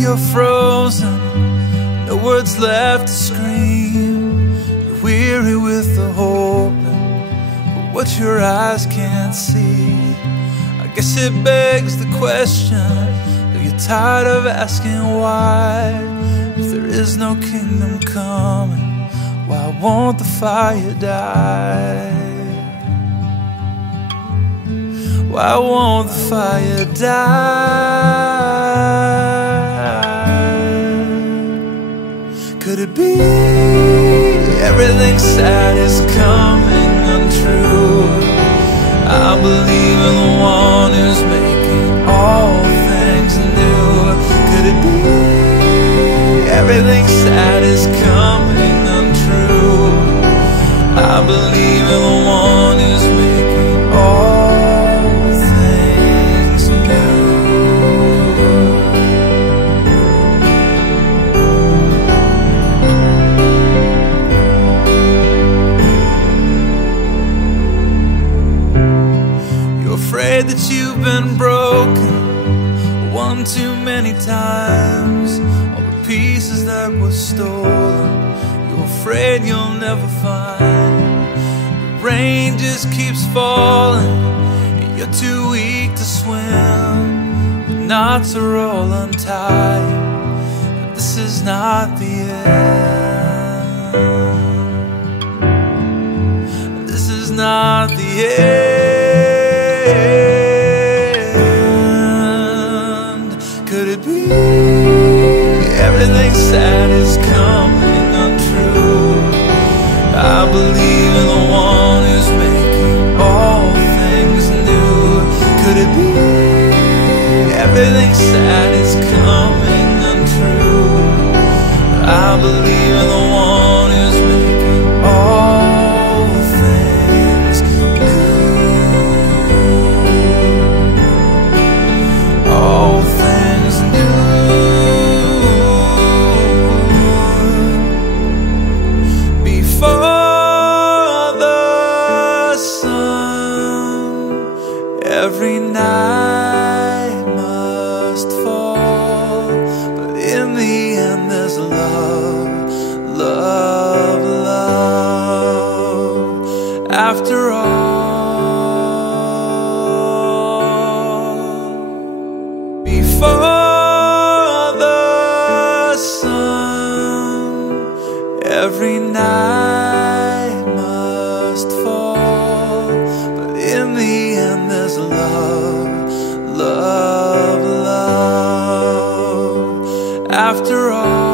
you're frozen, no words left to scream. You're weary with the hoping, but what your eyes can't see. I guess it begs the question, are you tired of asking why? If there is no kingdom coming, why won't the fire die? Why won't the fire die? Could it be everything sad is coming untrue? I believe in the one who's making all things new. Could it be everything sad is coming untrue? I believe in the one who's making all things new. You're afraid that you've been broken one too many times, all the pieces that were stolen you're afraid you'll never find. The rain just keeps falling and you're too weak to swim. The knots are all untied and this is not the end. This is not the end. Could it be everything sad is coming untrue? I believe in the one who's making all things new. Could it be everything sad is coming untrue? I believe in the one who's making all things new. All things new. Every night must fall, but in the end there's love, love, love. After all, before the sun, every night must fall, but in the end there's love, love, love. After all.